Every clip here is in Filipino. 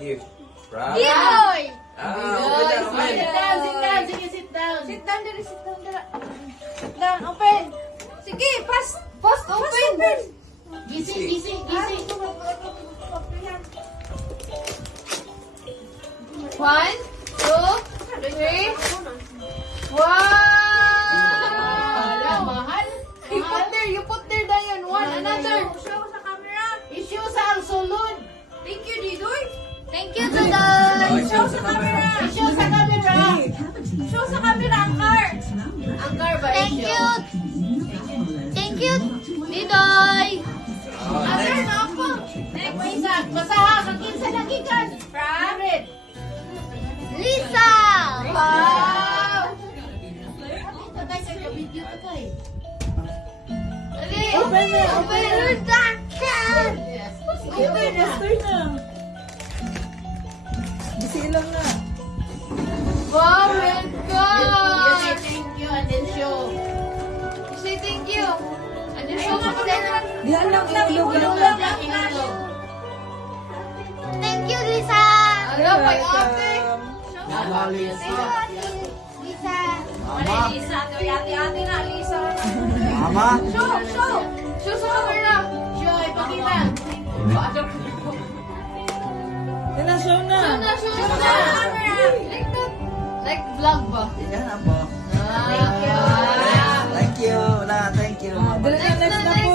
Gift. From? Giveaway! Open na, open. Sige, sit down. Sit down, dali, sit down, dali. Sit down, open. Sige, post open. Gising. One, two, three. Wow! Mahal. You put there, Dayan. One, another. Show sa camera. Issue sa ang sulod. Thank you, Didoy. Thank you, Didoy. Show sa camera. Show sa camera. Show sa camera, Angkar. Angkar ba? Thank you. Thank you, Didoy. Angkar na ako. Next, isa. Basaha. Mag-insa na gikan. From? Lisa. Wow! Ito guys, ay video to guys. Dali, open. Production. Yes. Open na, start na. Bisi lang na. Wow, my God! You say thank you and then show. You say thank you. And then show sa camera. Diyan lang, ilog lang. Inulog. Thank you, Lisa. Ano, may ate? Mama Lisa. Lisa. Mama. Lisa, ate na, Lisa. Mama. Show. Show sa camera. Show, ipakita. Yan na, show na. Show na. Like that. Like vlog ba? Yan na po. Thank you. Thank you. Thank you. Dali na, next na po.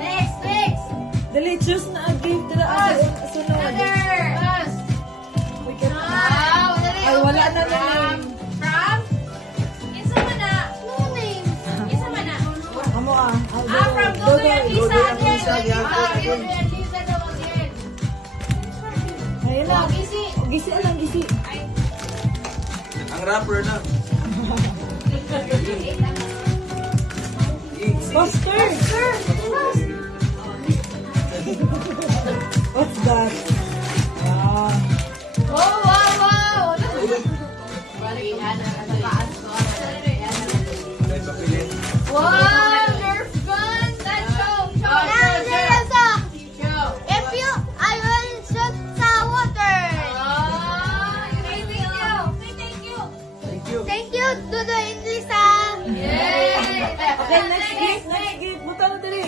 Next. Dali, choose na ang gift. Dala, sunod. Another. Us. We can- Wow, dali. Ay, wala na From? name. From? Isa man na. No name. Isa man na. Amo ah. From Dodoy and Lisa Dodoy and again. Lisa, yeah. Dodoy and Lisa daw again. Ayun na. Wow, easy. Gisi lang, gisi. Ang rapper na. Poster. What's that? Ah. Wow. Balihan na sa taas ko. May papilit. Wow, Nerf gun. Let's show. Now, Lisa. Show. If you, I will shoot sa water. Say thank you. Say thank you. Thank you. Thank you, Dudoy and Lisa. Yay! Okay, next gift. Butang dali.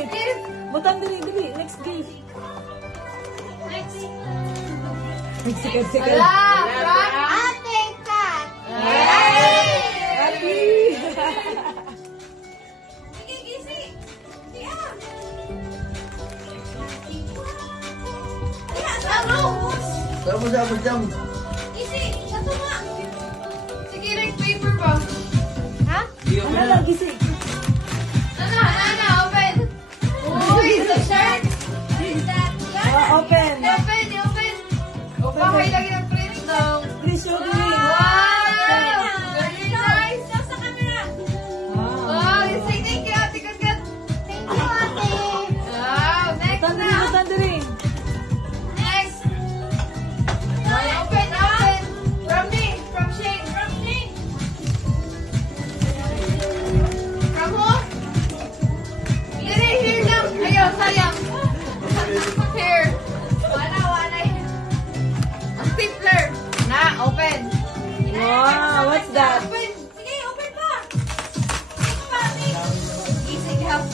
Butang dali. Next gift. Next. Sikat. Wala. Ate Kat. Yay! Happy. Sige, gisi. Siya. Ano? Saan mo siya jam? Gisi. Siya to nga. Sige, like paper ba? Ha? Ano na, gisi. Nana, open. Uy, the shirt. Open. Open. Pakay lagi ng print daw. Please show the ring. Wow! Very nice. Show sa camera. Wow. Wow, say thank you, Ate Kagat. Thank you, ate. Wow, next Butang na. dali. Next. Open. From me. From Shane. From who? Here lang. Ayaw, sayang. Here. Wala. Ang stapler. Na, open. Wow, what's that? Open. Sige, open pa. Open pa, easy help.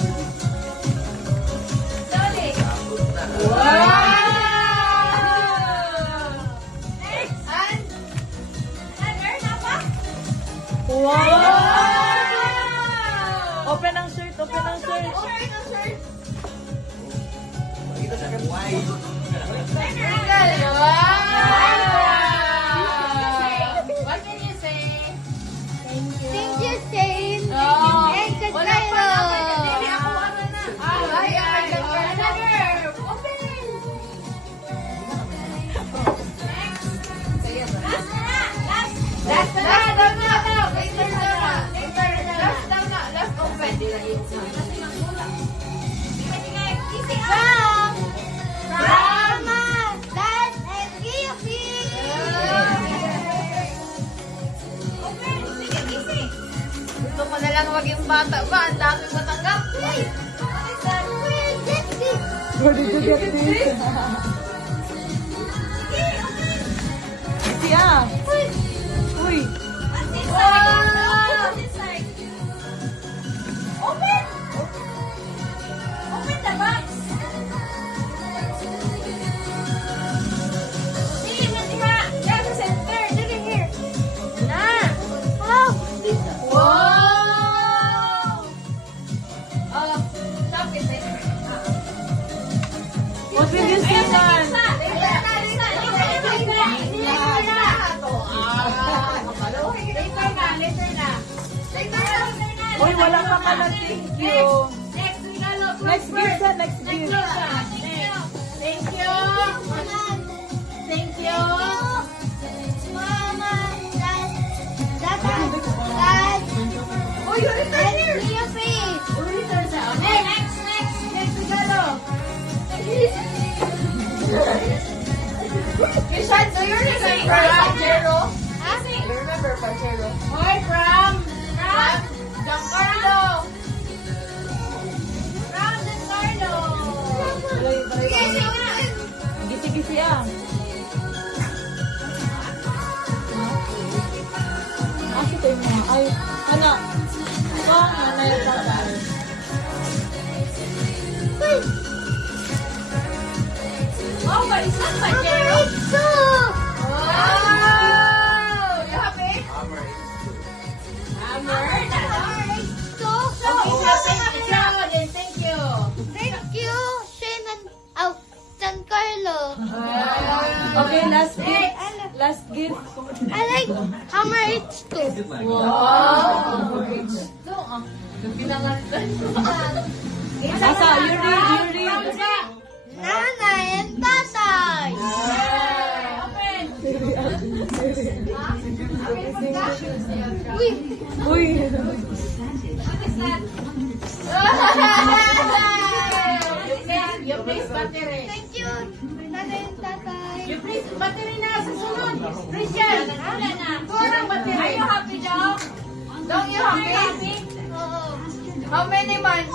Slowly. Wow! Next. And na pa? Wow. Wow! Open ang shirt. Ang shirt. Makita sa kabuhay. Wow! What can you say? Thank you, Shane. Oh. And Wala pa Katsalo. naman. Hindi ako ano na. Ay. Another. Open. Last na. Last open. From Dad and Giphy. Gusto ko na lang maging bata ba? Ang dami matanggap. Where is it? Where did you get this? pala, thank you. Next, regalo. Next gift sa, next gift. Thank you. Thank you. Mama, Dad, Oh, you return here. let's see your face. You return sa. Next. Next, regalo. Kishan, do you remember Pachero? You remember Pachero? Hoy, from Giancarlo. From Giancarlo. Gisi-gisi ah. Asa tayo mga, ay, ano? Oh, nanay pa ba? Oh, what is that, Pachero? Wow! You happy? Hammer. Thank you. Thank you, Shane and Giancarlo. Okay, last gift. Last gift. I like Hammer H2. Wow! Asa, you read. Nanay and Tatay. Open! Uy, Uy. You place battery. thank you, Nanay and Tatay. You place battery na sa sunod. Christian, kurang battery. Are you happy, Dong? Dong, you happy? Oo. How many months?